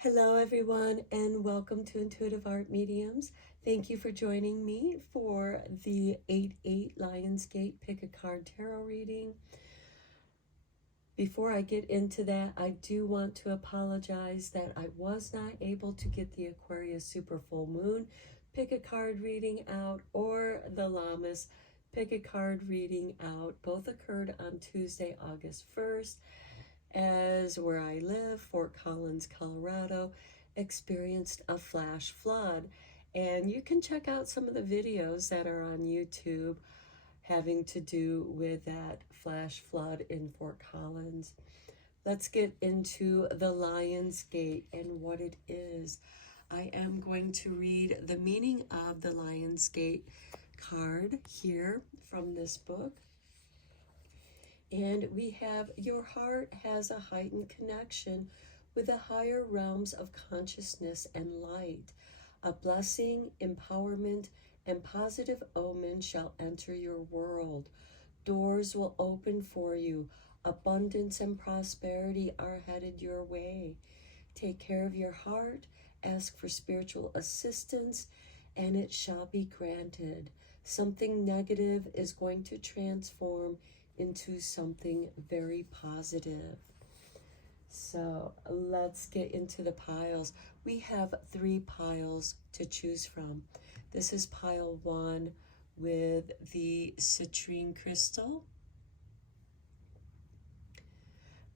Hello, everyone, and welcome to Intuitive Art Mediums. Thank you for joining me for the 8/8 Lionsgate Pick a Card Tarot reading. Before I get into that, I do want to apologize that I was not able to get the Aquarius Super Full Moon Pick a Card reading out or the Lammas Pick a Card reading out. Both occurred on Tuesday, August 1st. As where I live, Fort Collins, Colorado, experienced a flash flood. And you can check out some of the videos that are on YouTube having to do with that flash flood in Fort Collins. Let's get into the Lionsgate and what it is. I am going to read the meaning of the Lionsgate card here from this book. And we have, your heart has a heightened connection with the higher realms of consciousness and light. A blessing, empowerment, and positive omen shall enter your world. Doors will open for you. Abundance and prosperity are headed your way. Take care of your heart, ask for spiritual assistance, and it shall be granted. Something negative is going to transform into something very positive. So let's get into the piles. We have 3 piles to choose from. This is pile 1 with the citrine crystal.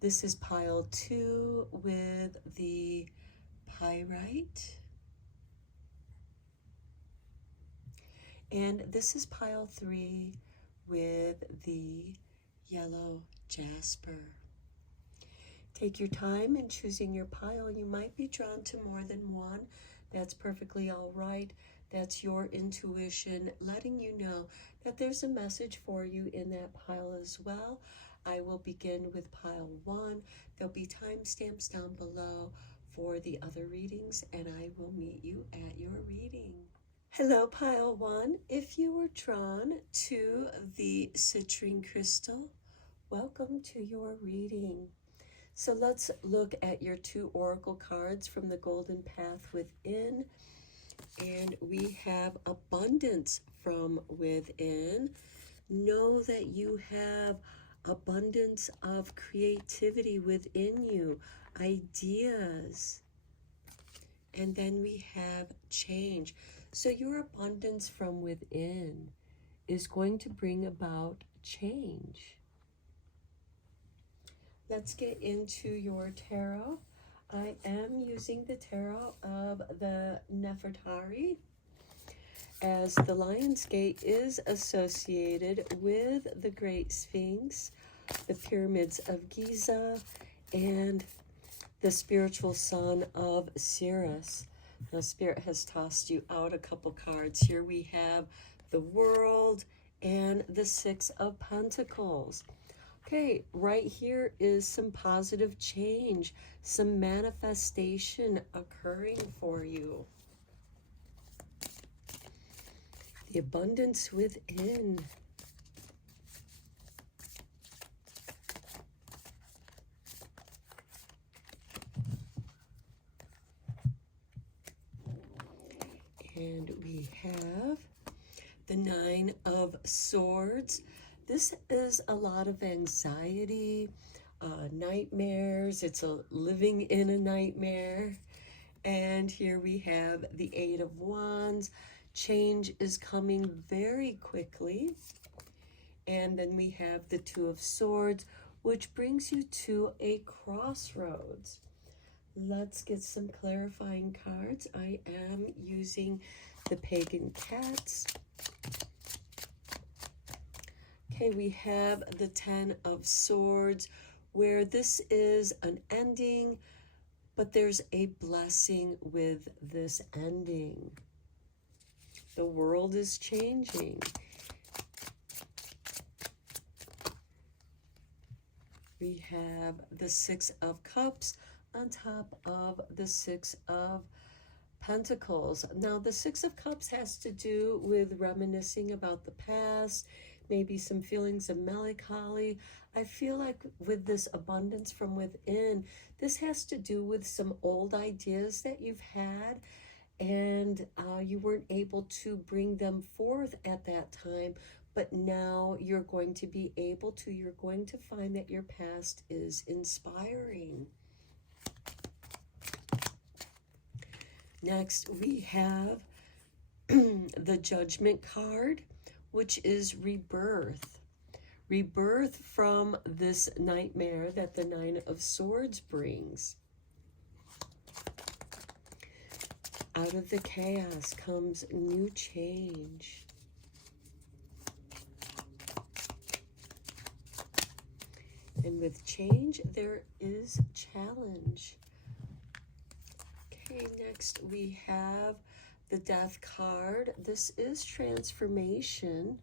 This is pile 2 with the pyrite. And this is pile 3 with the yellow jasper. Take your time in choosing your pile. You might be drawn to more than one. That's perfectly all right. That's your intuition letting you know that there's a message for you in that pile as well. I will begin with pile 1. There'll be timestamps down below for the other readings, and I will meet you at your reading. Hello, pile 1. If you were drawn to the citrine crystal, welcome to your reading. So let's look at your 2 oracle cards from the Golden Path Within. And we have abundance from within. Know that you have abundance of creativity within you, ideas. And then we have change. So your abundance from within is going to bring about change. Let's get into your tarot. I am using the tarot of the Nefertari, as the Lionsgate is associated with the Great Sphinx, the pyramids of Giza, and the spiritual son of Sirius. Now, Spirit has tossed you out a couple cards. Here we have the World and the 6 of Pentacles. Okay, right here is some positive change, some manifestation occurring for you. The abundance within. And we have the 9 of Swords. This is a lot of anxiety, nightmares. It's a living in a nightmare. And here we have the 8 of Wands. Change is coming very quickly. And then we have the 2 of Swords, which brings you to a crossroads. Let's get some clarifying cards. I am using the Pagan Cats. Okay, we have the 10 of Swords, where this is an ending, but there's a blessing with this ending. The world is changing. We have the 6 of Cups on top of the 6 of Pentacles. Now, the 6 of Cups has to do with reminiscing about the past, maybe some feelings of melancholy. I feel like with this abundance from within, this has to do with some old ideas that you've had, and you weren't able to bring them forth at that time, but now you're going to be able to. You're going to find that your past is inspiring. Next, we have the Judgment card, which is rebirth. Rebirth from this nightmare that the Nine of Swords brings. Out of the chaos comes new change. And with change, there is challenge. Okay, next we have the Death card. This is transformation,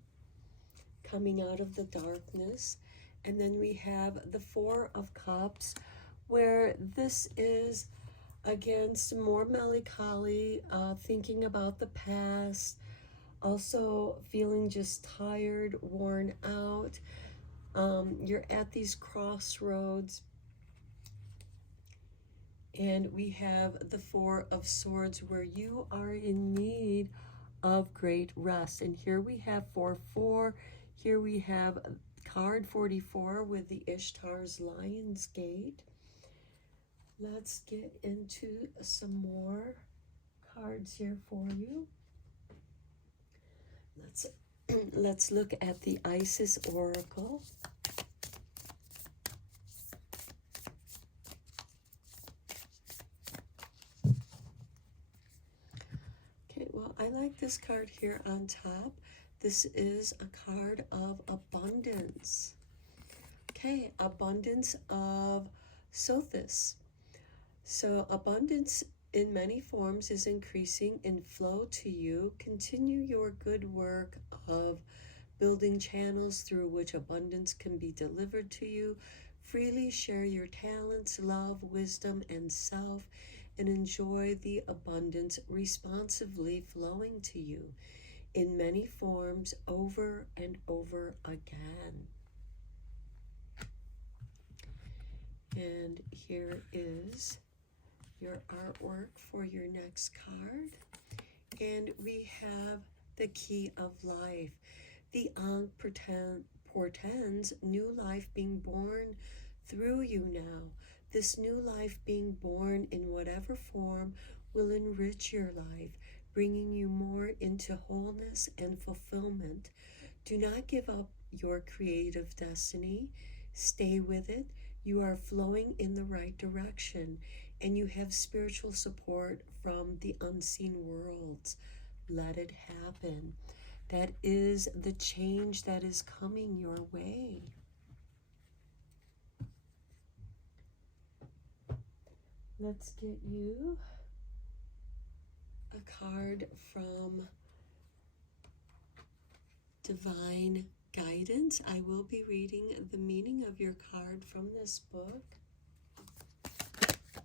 coming out of the darkness. And then we have the Four of Cups, where this is, again, some more melancholy, thinking about the past, also feeling just tired, worn out. You're at these crossroads. And we have the Four of Swords, where you are in need of great rest. And here we have 4-4. Here we have card 44 with the Ishtar's Lion's Gate. Let's get into some more cards here for you. Let's look at the Isis Oracle. Okay, well, I like this card here on top. This is a card of abundance. Okay, abundance of Sothis. So abundance in many forms is increasing in flow to you. Continue your good work of building channels through which abundance can be delivered to you. Freely share your talents, love, wisdom, and self, and enjoy the abundance responsively flowing to you in many forms over and over again. And here is your artwork for your next card. And we have the Key of Life. The Ankh portends new life being born through you now. This new life being born in whatever form will enrich your life, bringing you more into wholeness and fulfillment. Do not give up your creative destiny. Stay with it. You are flowing in the right direction, and you have spiritual support from the unseen worlds. Let it happen. That is the change that is coming your way. Let's get you a card from Divine Guidance. I will be reading the meaning of your card from this book.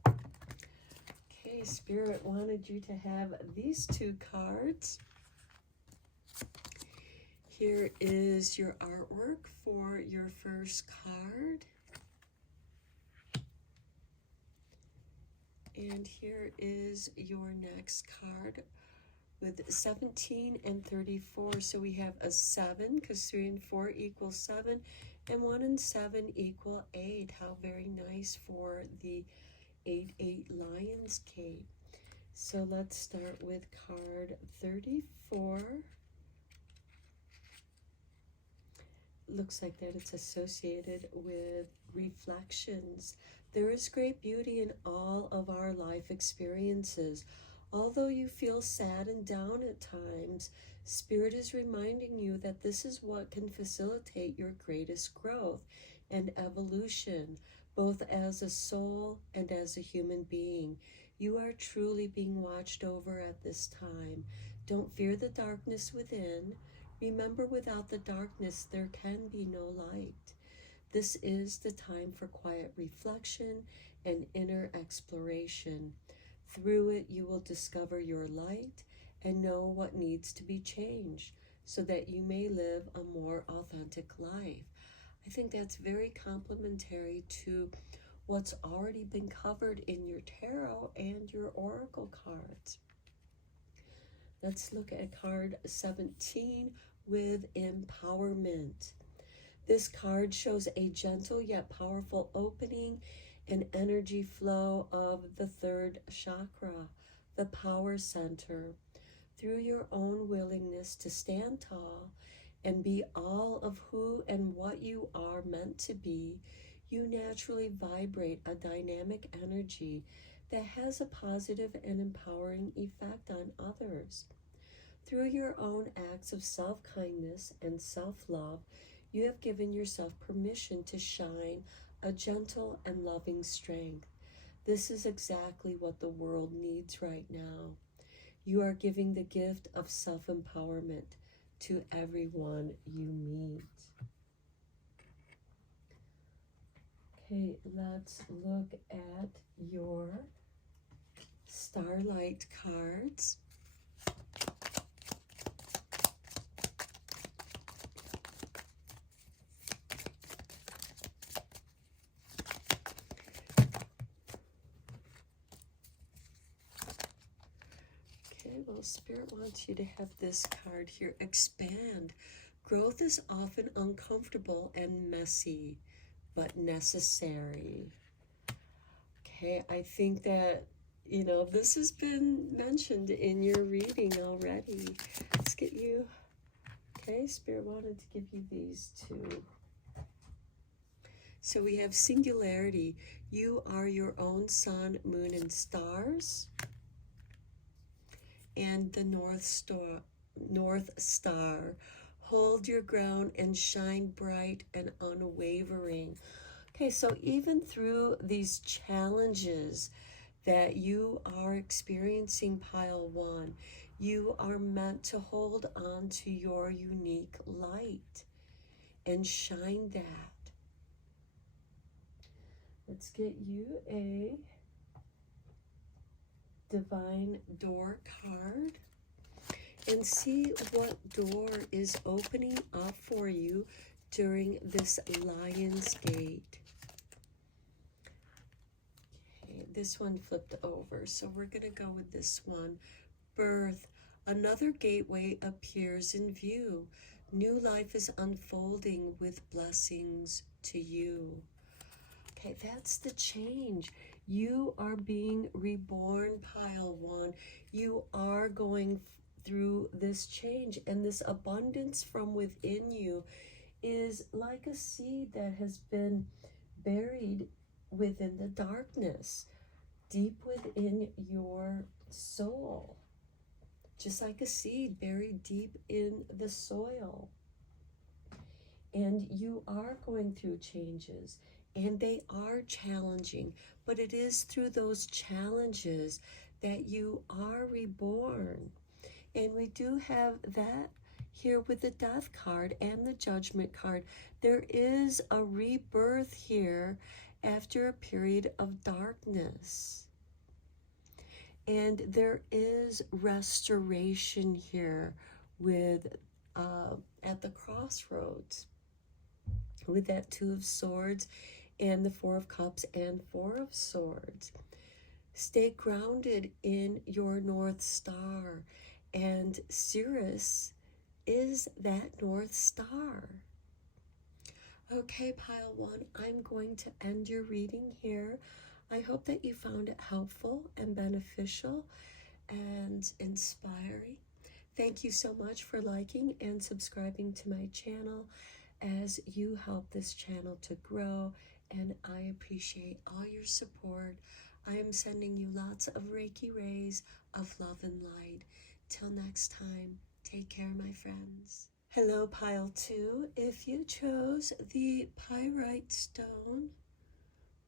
Okay, Spirit wanted you to have these two cards. Here is your artwork for your first card. And here is your next card with 17 and 34. So we have a 7, because 3 and 4 equal 7, and 1 and 7 equal 8. How very nice for the 8-8 Lion's Gate. So let's start with card 34. Looks like that it's associated with reflections. There is great beauty in all of our life experiences. Although you feel sad and down at times, Spirit is reminding you that this is what can facilitate your greatest growth and evolution, both as a soul and as a human being. You are truly being watched over at this time. Don't fear the darkness within. Remember, without the darkness, there can be no light. This is the time for quiet reflection and inner exploration. Through it, you will discover your light and know what needs to be changed. so that you may live a more authentic life. I think that's very complementary to what's already been covered in your tarot and your oracle cards. Let's look at card 17 with empowerment. This card shows a gentle yet powerful opening and energy flow of the third chakra, the power center. Through your own willingness to stand tall and be all of who and what you are meant to be, you naturally vibrate a dynamic energy that has a positive and empowering effect on others. Through your own acts of self-kindness and self-love, you have given yourself permission to shine a gentle and loving strength. This is exactly what the world needs right now. You are giving the gift of self-empowerment to everyone you meet. Okay, let's look at your Starlight cards. Well, Spirit wants you to have this card here. Expand. Growth is often uncomfortable and messy, but necessary. Okay, I think that, this has been mentioned in your reading already. Let's get you. Okay, Spirit wanted to give you these two. So we have singularity. You are your own sun, moon, and stars. And the North Star. Hold your ground and shine bright and unwavering. Okay, so even through these challenges that you are experiencing, pile one, you are meant to hold on to your unique light and shine that. Let's get you a Divine Door card and see what door is opening up for you during this Lion's Gate. Okay, this one flipped over, so we're going to go with this one. Birth. Another gateway appears in view. New life is unfolding with blessings to you. Okay, that's the change. You are being reborn, pile one. You are going through this change, and this abundance from within you is like a seed that has been buried within the darkness, deep within your soul, just like a seed buried deep in the soil. And you are going through changes, and they are challenging, but it is through those challenges that you are reborn. And we do have that here with the Death card and the Judgment card. There is a rebirth here after a period of darkness. And there is restoration here with at the crossroads with that Two of Swords and the Four of Cups and Four of Swords. Stay grounded in your North Star, and Sirius is that North Star. Okay, pile one, I'm going to end your reading here. I hope that you found it helpful and beneficial and inspiring. Thank you so much for liking and subscribing to my channel, as you help this channel to grow, and I appreciate all your support. I am sending you lots of Reiki rays of love and light. Till next time, take care, my friends. Hello, pile two. If you chose the pyrite stone,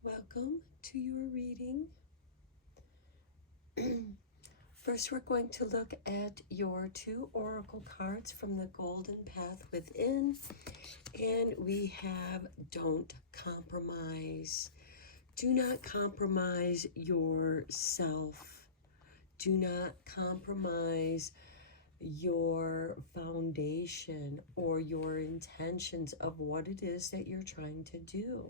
welcome to your reading. First, we're going to look at your two oracle cards from the Golden Path Within, and we have Don't Compromise. Do not compromise yourself. Do not compromise your foundation or your intentions of what it is that you're trying to do.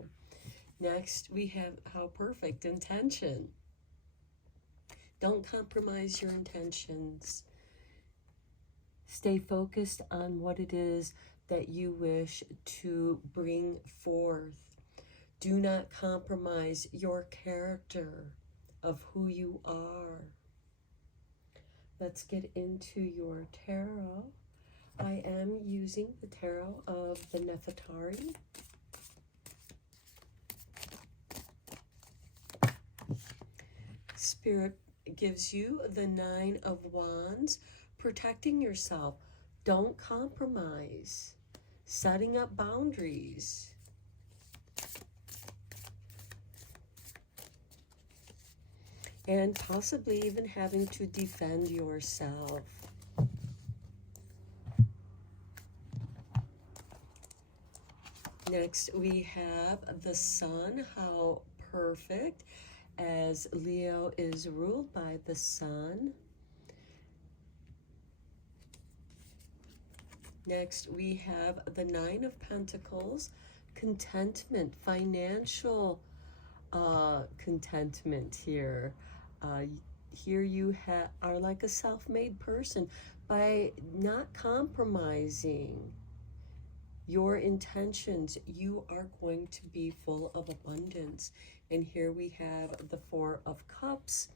Next, we have how perfect intention. Don't compromise your intentions. Stay focused on what it is that you wish to bring forth. Do not compromise your character of who you are. Let's get into your tarot. I am using the tarot of the Nefertari. Spirit gives you the 9 of Wands, protecting yourself. Don't compromise. Setting up boundaries. And possibly even having to defend yourself. Next, we have the Sun. How perfect, as Leo is ruled by the Sun. Next, we have the 9 of Pentacles. Contentment, financial contentment here. Here you are like a self-made person by not compromising your intentions. You are going to be full of abundance. And here we have the 4 of Cups.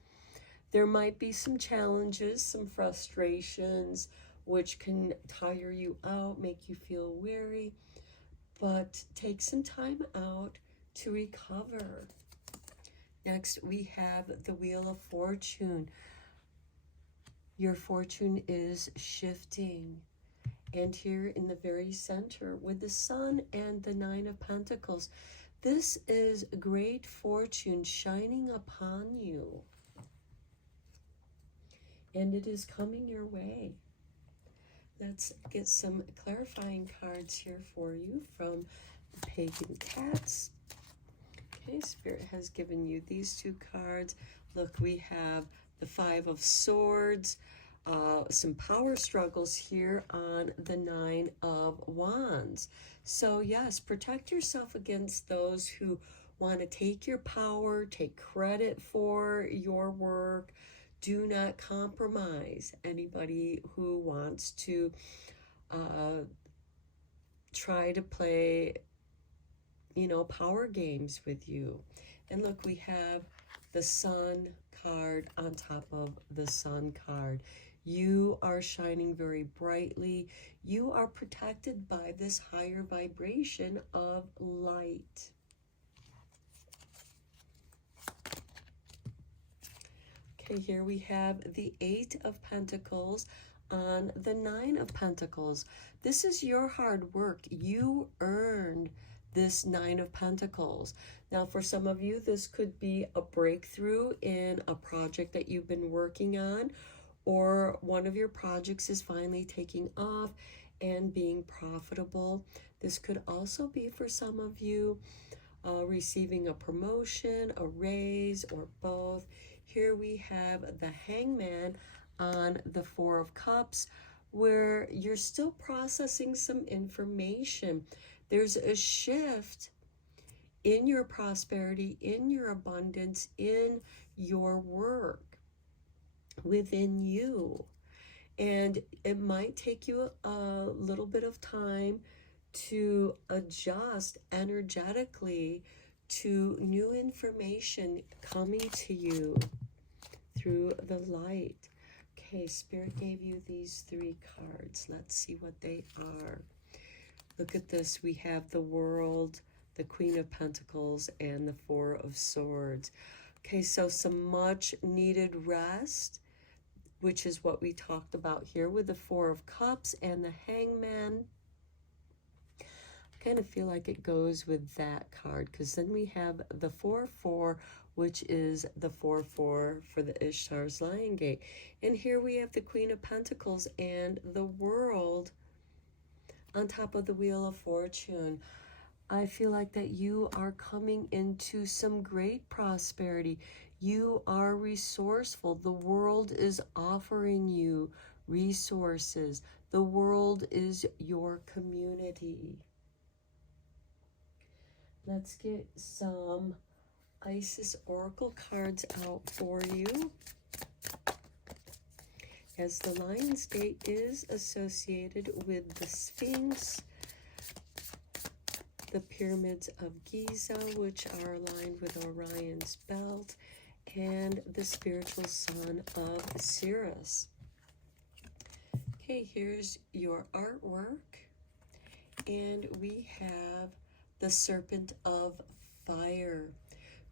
There might be some challenges, some frustrations, which can tire you out, make you feel weary, but take some time out to recover. Next, we have the Wheel of Fortune. Your fortune is shifting. And here in the very center with the Sun and the 9 of Pentacles, this is great fortune shining upon you. And it is coming your way. Let's get some clarifying cards here for you from the Pagan Cats. Okay, Spirit has given you these 2 cards. Look, we have the 5 of Swords, some power struggles here on the 9 of Wands. So yes, protect yourself against those who want to take your power, take credit for your work. Do not compromise anybody who wants to try to play power games with you. And look, we have the Sun card on top of the Sun card. You are shining very brightly. You are protected by this higher vibration of light. Okay, here we have the 8 of Pentacles on the 9 of Pentacles. This is your hard work. You earned this 9 of Pentacles. Now, for some of you, this could be a breakthrough in a project that you've been working on, or one of your projects is finally taking off and being profitable. This could also be for some of you receiving a promotion, a raise, or both. Here we have the Hangman on the 4 of Cups, where you're still processing some information. There's a shift in your prosperity, in your abundance, in your work, within you. And it might take you a little bit of time to adjust energetically to new information coming to you through the light. Okay, Spirit gave you these 3 cards. Let's see what they are. Look at this. We have the World, the Queen of Pentacles, and the 4 of Swords. Okay, so some much needed rest, which is what we talked about here with the 4 of Cups and the Hangman. I kind of feel like it goes with that card, because then we have the 4-4, which is the 4-4 for the Ishtar's Lion Gate. And here we have the Queen of Pentacles and the World on top of the Wheel of Fortune. I feel like that you are coming into some great prosperity. You are resourceful. The world is offering you resources. The world is your community. Let's get some Isis Oracle cards out for you. As the Lion's Gate is associated with the Sphinx, the pyramids of Giza, which are aligned with Orion's belt, and the spiritual sun of Sirius. Okay, here's your artwork. And we have the Serpent of Fire.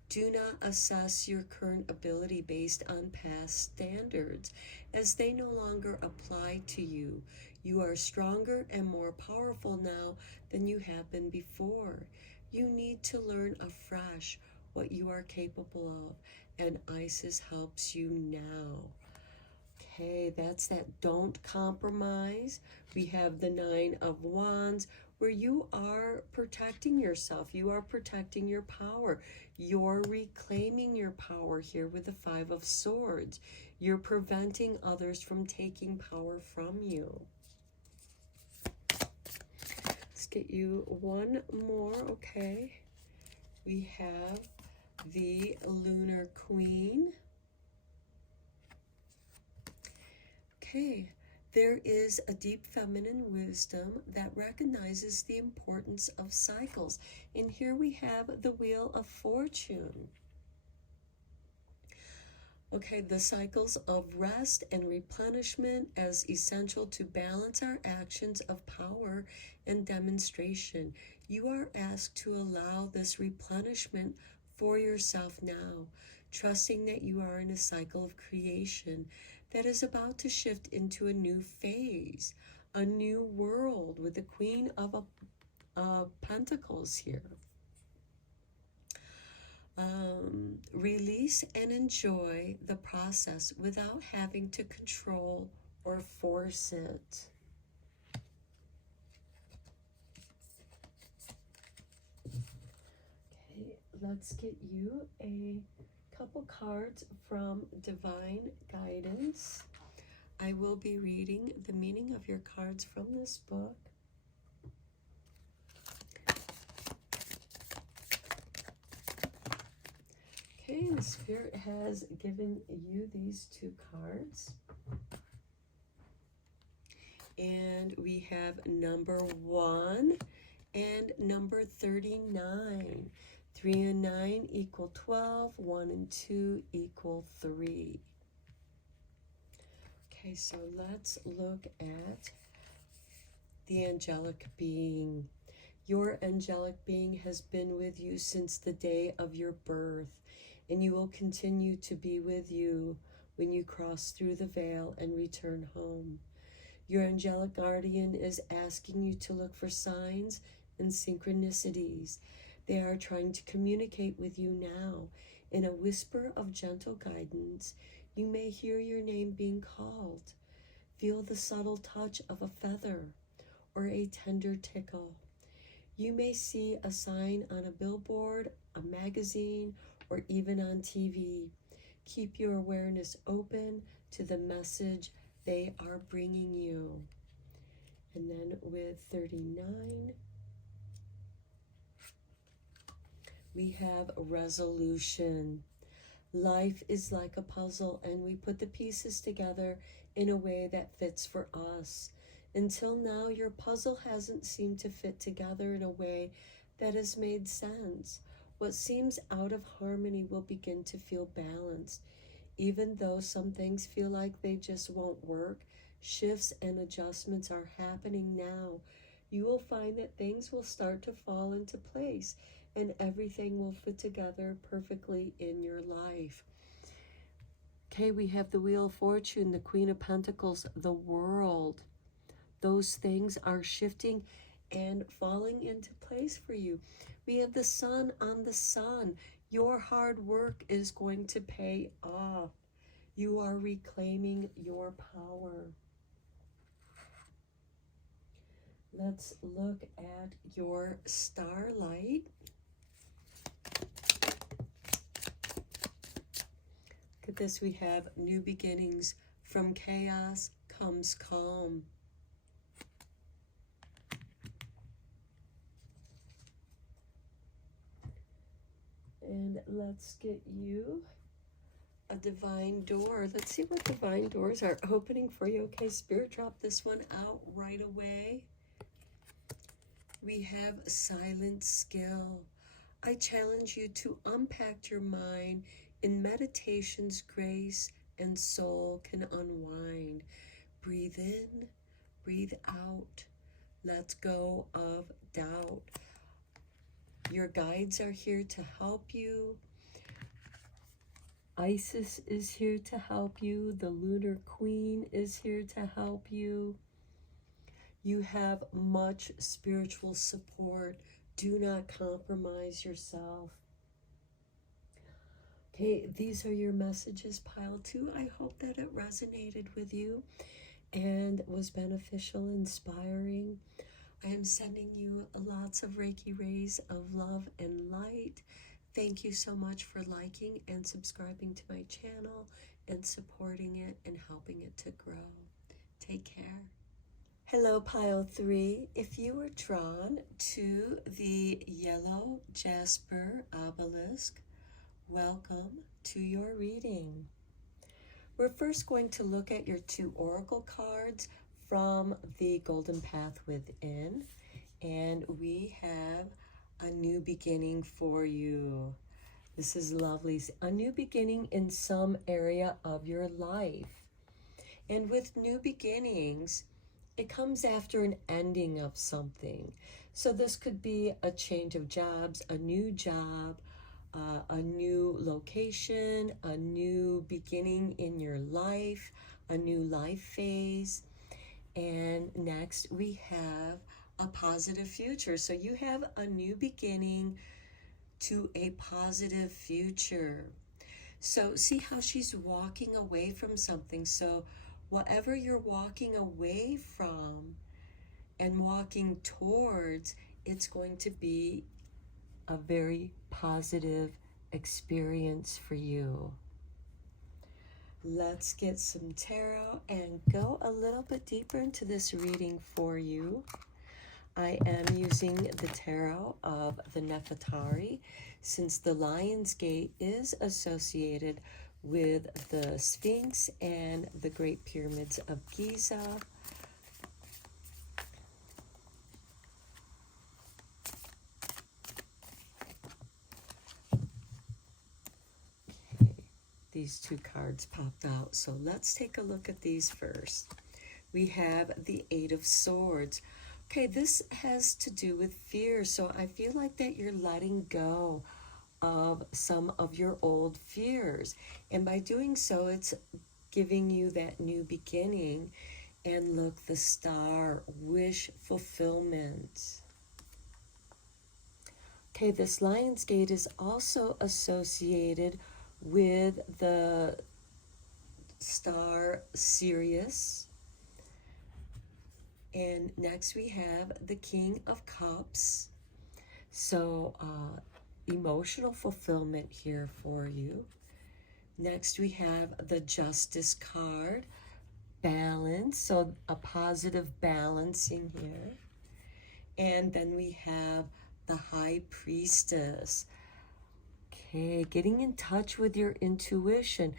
Do not assess your current ability based on past standards, as they no longer apply to you. You are stronger and more powerful now than you have been before. You need to learn afresh what you are capable of, and Isis helps you now. Okay, that's that don't compromise. We have the Nine of Wands, where you are protecting yourself. You are protecting your power. You're reclaiming your power here with the Five of Swords. You're preventing others from taking power from you. Let's get you one more, okay? We have the Lunar Queen. Okay, there is a deep feminine wisdom that recognizes the importance of cycles. And here we have the Wheel of Fortune. Okay, the cycles of rest and replenishment as essential to balance our actions of power and demonstration. You are asked to allow this replenishment for yourself now, trusting that you are in a cycle of creation that is about to shift into a new phase, a new world, with the Queen of Pentacles here. Release and enjoy the process without having to control or force it. Okay, let's get you a couple cards from Divine Guidance. I will be reading the meaning of your cards from this book. Okay, the Spirit has given you these two cards. And we have number 1 and number 39. 3 and 9 equal 12. 1 and 2 equal 3. Okay, so let's look at the angelic being. Your angelic being has been with you since the day of your birth, and you will continue to be with you when you cross through the veil and return home. Your angelic guardian is asking you to look for signs and synchronicities. They are trying to communicate with you now. In a whisper of gentle guidance, you may hear your name being called. Feel the subtle touch of a feather or a tender tickle. You may see a sign on a billboard, a magazine, or even on TV. Keep your awareness open to the message they are bringing you. And then with 39, we have resolution. Life is like a puzzle, and we put the pieces together in a way that fits for us. Until now, your puzzle hasn't seemed to fit together in a way that has made sense. What seems out of harmony will begin to feel balanced. Even though some things feel like they just won't work, shifts and adjustments are happening now. You will find that things will start to fall into place, and everything will fit together perfectly in your life. Okay, we have the Wheel of Fortune, the Queen of Pentacles, the World. Those things are shifting and falling into place for you. We have the Sun on the Sun. Your hard work is going to pay off. You are reclaiming your power. Let's look at your starlight. Look at this. We have new beginnings. From chaos comes calm. And let's get you a divine door. Let's see what divine doors are opening for you. Okay, Spirit, drop this one out right away. We have silent skill. I challenge you to unpack your mind in meditation's grace, and soul can unwind. Breathe in, breathe out. Let go of doubt. Your guides are here to help you. Isis is here to help you. The Lunar Queen is here to help you. You have much spiritual support. Do not compromise yourself. Okay, these are your messages, pile 2. I hope that it resonated with you and was beneficial, inspiring. I am sending you lots of Reiki rays of love and light. Thank you so much for liking and subscribing to my channel and supporting it and helping it to grow. Take care. Hello, pile 3. If you were drawn to the yellow jasper obelisk, welcome to your reading. We're first going to look at your 2 oracle cards from the Golden Path Within, and we have a new beginning for you. This is lovely. A new beginning in some area of your life. And with new beginnings, it comes after an ending of something. So this could be a change of jobs, a new job, a new location, a new beginning in your life, a new life phase. And next we have a positive future. So you have a new beginning to a positive future. So see how she's walking away from something. So whatever you're walking away from and walking towards, it's going to be a very positive experience for you. Let's get some tarot and go a little bit deeper into this reading for you. I am using the tarot of the Nefertari, since the Lion's Gate is associated with the Sphinx and the Great Pyramids of Giza. Okay, these 2 cards popped out, so let's take a look at these first. We have the 8 of Swords. Okay, this has to do with fear, so I feel like that you're letting go of some of your old fears. And by doing so, it's giving you that new beginning. And look, the star, wish fulfillment. Okay, this Lion's Gate is also associated with the star Sirius. And next we have the King of Cups. So emotional fulfillment here for you. Next we have the Justice card, balance, so a positive balancing here. And then we have the High Priestess. Okay, getting in touch with your intuition.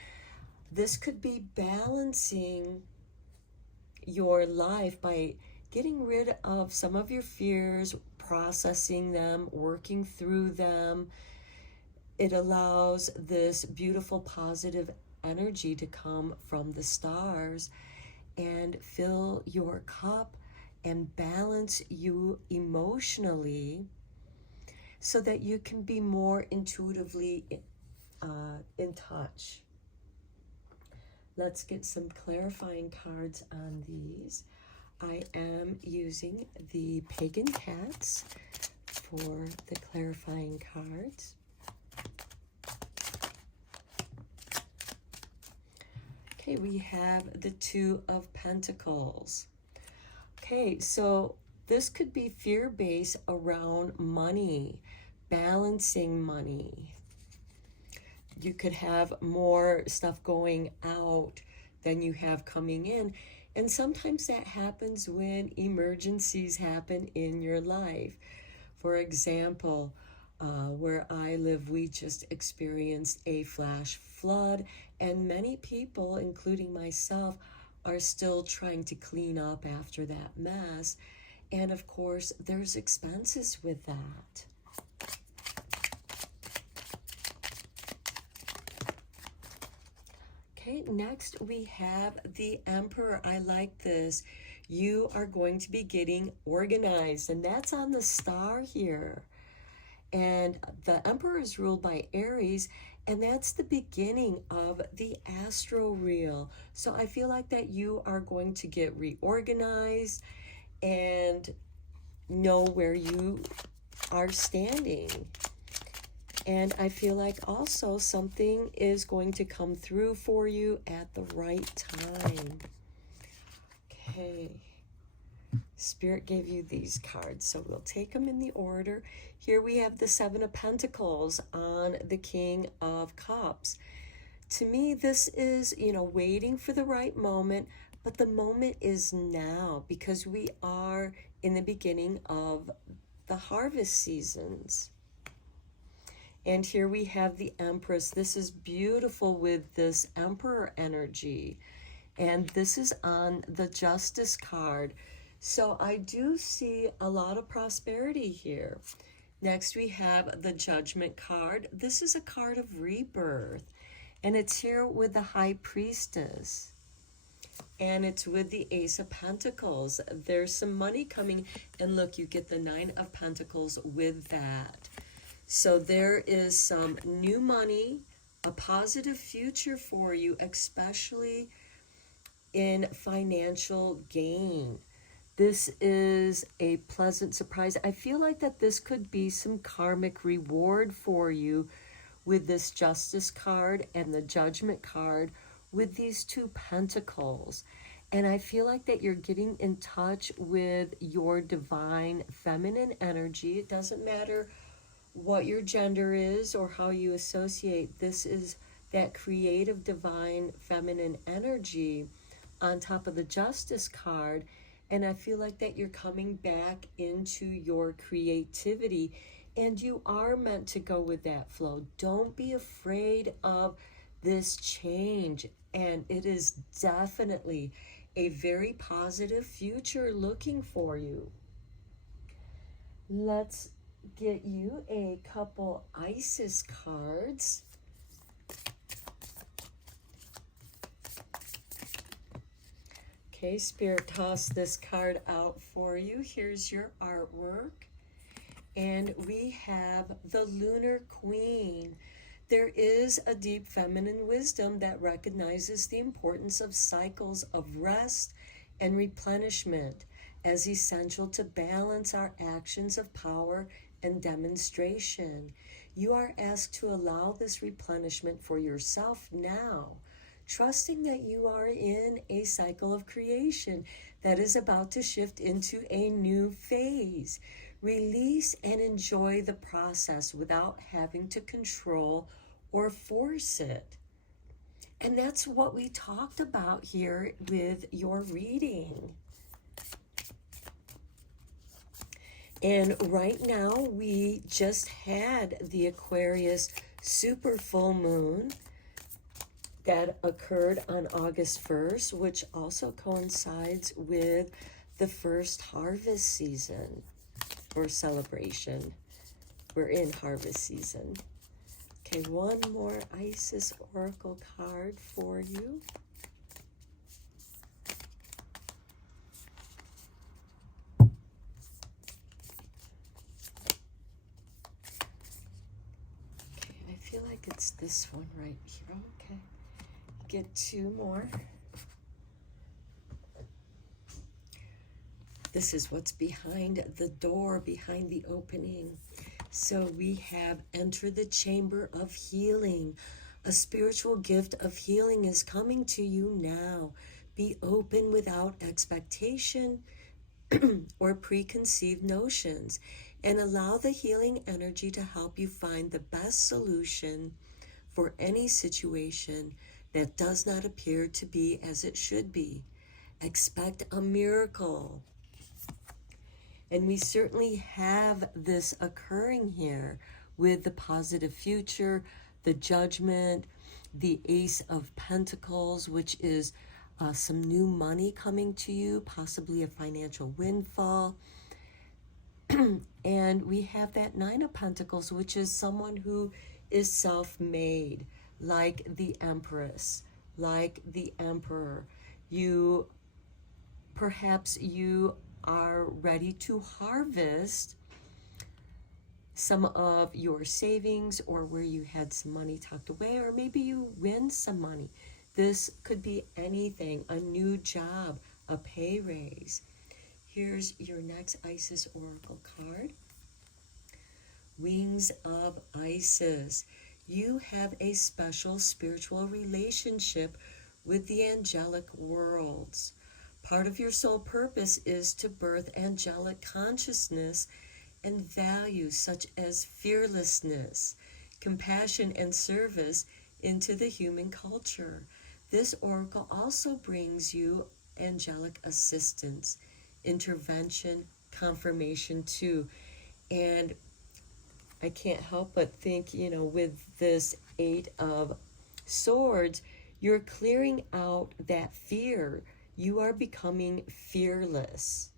This could be balancing your life by getting rid of some of your fears, processing them, working through them. It allows this beautiful positive energy to come from the stars and fill your cup and balance you emotionally so that you can be more intuitively in touch. Let's get some clarifying cards on these. I am using the Pagan Cats for the clarifying cards. Okay, we have the 2 of Pentacles. Okay, so this could be fear-based around money, balancing money. You could have more stuff going out than you have coming in. And sometimes that happens when emergencies happen in your life. For example, where I live, we just experienced a flash flood, and many people, including myself, are still trying to clean up after that mess. And of course, there's expenses with that. Okay, next we have the Emperor. I like this. You are going to be getting organized, and that's on the star here. And the Emperor is ruled by Aries, and that's the beginning of the astral reel. So I feel like that you are going to get reorganized and know where you are standing. And I feel like also something is going to come through for you at the right time. Okay. Spirit gave you these cards, so we'll take them in the order. Here we have the Seven of Pentacles on the King of Cups. To me, this is, waiting for the right moment, but the moment is now because we are in the beginning of the harvest seasons. And here we have the Empress. This is beautiful with this Emperor energy. And this is on the Justice card. So I do see a lot of prosperity here. Next we have the Judgment card. This is a card of rebirth. And it's here with the High Priestess. And it's with the Ace of Pentacles. There's some money coming. And look, you get the Nine of Pentacles with that. So there is some new money, a positive future for you, especially in financial gain. This is a pleasant surprise. I feel like that this could be some karmic reward for you with this Justice card and the Judgment card with these two Pentacles. And I feel like that you're getting in touch with your divine feminine energy. It doesn't matter what your gender is or how you associate. This is that creative divine feminine energy on top of the Justice card. And I feel like that you're coming back into your creativity, and you are meant to go with that flow. Don't be afraid of this change, and it is definitely a very positive future looking for you. Let's get you a couple Isis cards. Okay, Spirit, toss this card out for you. Here's your artwork. And we have the Lunar Queen. There is a deep feminine wisdom that recognizes the importance of cycles of rest and replenishment as essential to balance our actions of power and demonstration. You are asked to allow this replenishment for yourself now, trusting that you are in a cycle of creation that is about to shift into a new phase. Release and enjoy the process without having to control or force it. And that's what we talked about here with your reading. And right now, we just had the Aquarius super full moon that occurred on August 1st, which also coincides with the first harvest season or celebration. We're in harvest season. Okay, one more Isis Oracle card for you. I feel like it's this one right here. Okay, get two more. This is what's behind the door, behind the opening. So we have enter the chamber of healing. A spiritual gift of healing is coming to you now. Be open without expectation or preconceived notions, and allow the healing energy to help you find the best solution for any situation that does not appear to be as it should be. Expect a miracle. And we certainly have this occurring here with the positive future, the judgment, the Ace of Pentacles, which is some new money coming to you, possibly a financial windfall. And we have that Nine of Pentacles, which is someone who is self-made, like the Empress, like the Emperor. Perhaps you are ready to harvest some of your savings, or where you had some money tucked away, or maybe you win some money. This could be anything, a new job, a pay raise. Here's your next Isis Oracle card. Wings of Isis. You have a special spiritual relationship with the angelic worlds. Part of your soul purpose is to birth angelic consciousness and values such as fearlessness, compassion, and service into the human culture. This oracle also brings you angelic assistance, intervention, confirmation too. And I can't help but think, with this Eight of Swords, you're clearing out that fear. You are becoming fearless.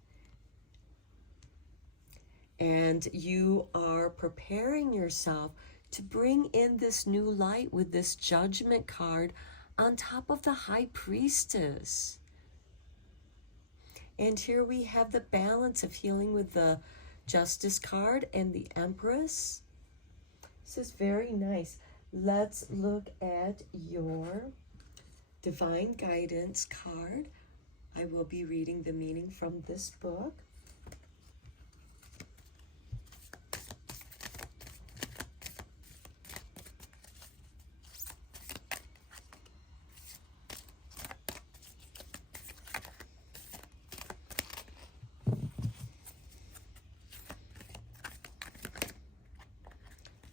And you are preparing yourself to bring in this new light with this Judgment card on top of the High Priestess. And here we have the balance of healing with the Justice card and the Empress. This is very nice. Let's look at your Divine Guidance card. I will be reading the meaning from this book.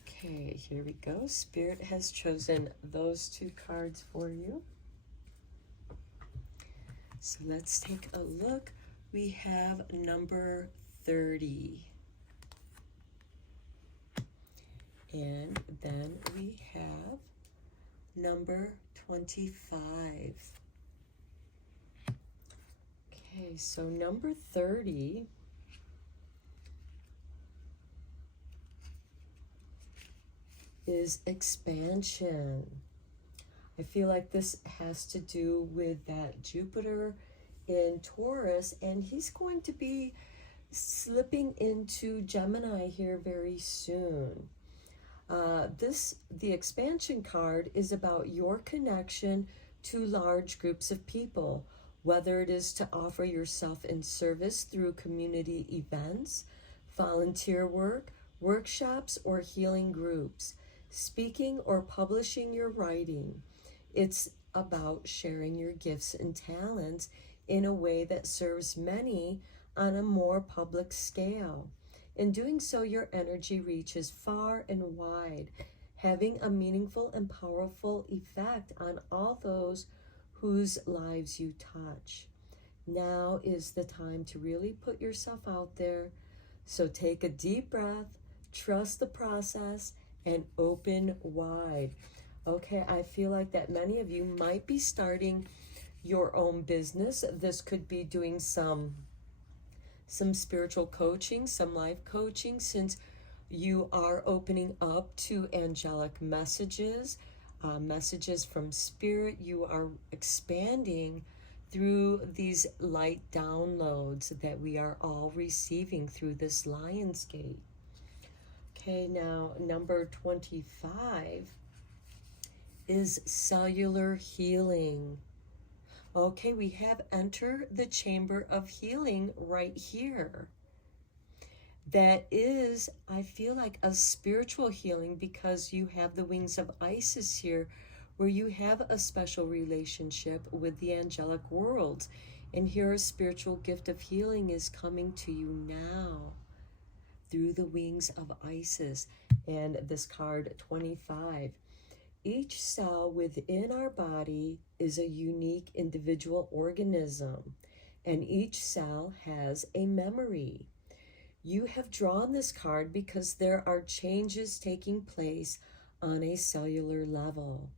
Okay, here we go. Spirit has chosen those two cards for you. So let's take a look. We have number 30. And then we have number 25. Okay, so number 30 is expansion. I feel like this has to do with that Jupiter in Taurus, and he's going to be slipping into Gemini here very soon. The expansion card is about your connection to large groups of people, whether it is to offer yourself in service through community events, volunteer work, workshops, or healing groups, speaking or publishing your writing. It's about sharing your gifts and talents in a way that serves many on a more public scale. In doing so, your energy reaches far and wide, having a meaningful and powerful effect on all those whose lives you touch. Now is the time to really put yourself out there. So take a deep breath, trust the process, and open wide. Okay, I feel like that many of you might be starting your own business. This could be doing some spiritual coaching, some life coaching, since you are opening up to angelic messages, messages from spirit. You are expanding through these light downloads that we are all receiving through this Lion's Gate. Okay, now number 25 is cellular healing. Okay, we have entered the chamber of healing right here. That is, I feel like, a spiritual healing, because you have the Wings of Isis here, where you have a special relationship with the angelic world. And here a spiritual gift of healing is coming to you now through the Wings of Isis. And this card 25, Each cell within our body is a unique individual organism, and each cell has a memory. You have drawn this card because there are changes taking place on a cellular level.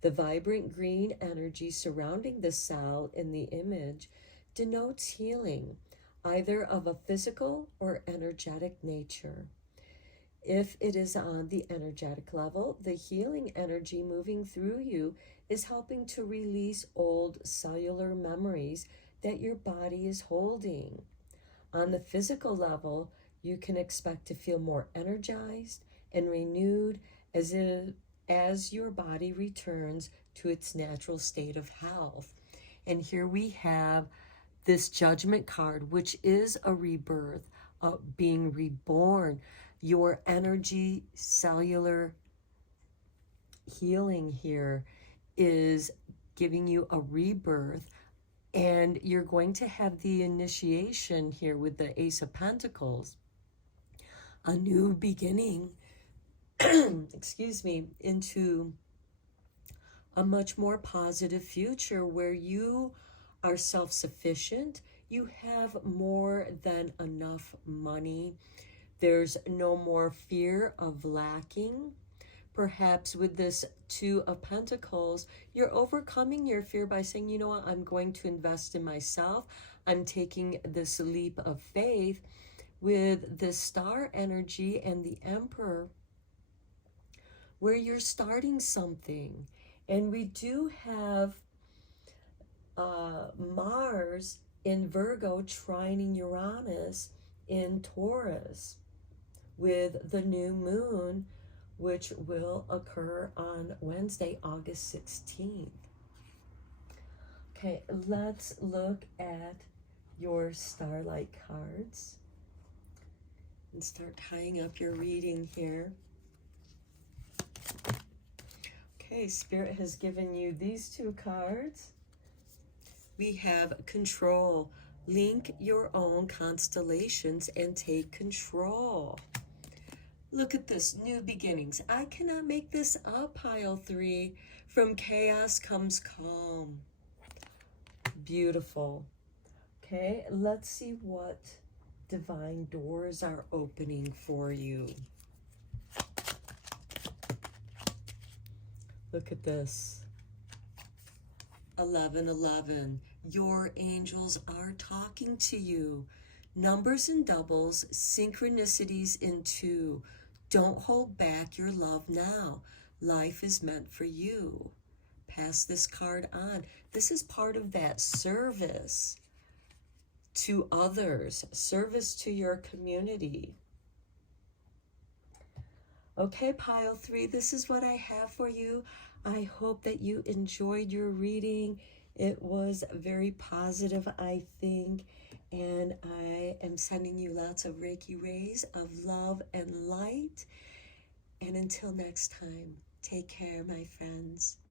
The vibrant green energy surrounding the cell in the image denotes healing, either of a physical or energetic nature. If it is on the energetic level, the healing energy moving through you is helping to release old cellular memories that your body is holding. On the physical level, you can expect to feel more energized and renewed as your body returns to its natural state of health. And here we have this judgment card, which is a rebirth, being reborn. Your energy cellular healing here is giving you a rebirth, and you're going to have the initiation here with the Ace of Pentacles, a new beginning, excuse me, into a much more positive future where you are self-sufficient. You have more than enough money. There's no more fear of lacking. Perhaps with this Two of Pentacles, you're overcoming your fear by saying, you know what, I'm going to invest in myself. I'm taking this leap of faith with the Star energy and the Emperor, where you're starting something. And we do have Mars in Virgo trining Uranus in Taurus with the new moon, which will occur on Wednesday, August 16th. Okay, let's look at your starlight cards and start tying up your reading here. Okay, Spirit has given you these two cards. We have Control. Link your own constellations and take control. Look at this, new beginnings. I cannot make this up, pile 3. From chaos comes calm. Beautiful. Okay, let's see what divine doors are opening for you. Look at this. 1111. Your angels are talking to you. Numbers and doubles, synchronicities in 2. Don't hold back your love now. Life is meant for you. Pass this card on. This is part of that service to others, service to your community. Okay, pile 3, this is what I have for you. I hope that you enjoyed your reading. It was very positive, I think, and I am sending you lots of Reiki rays of love and light. And until next time, take care, my friends.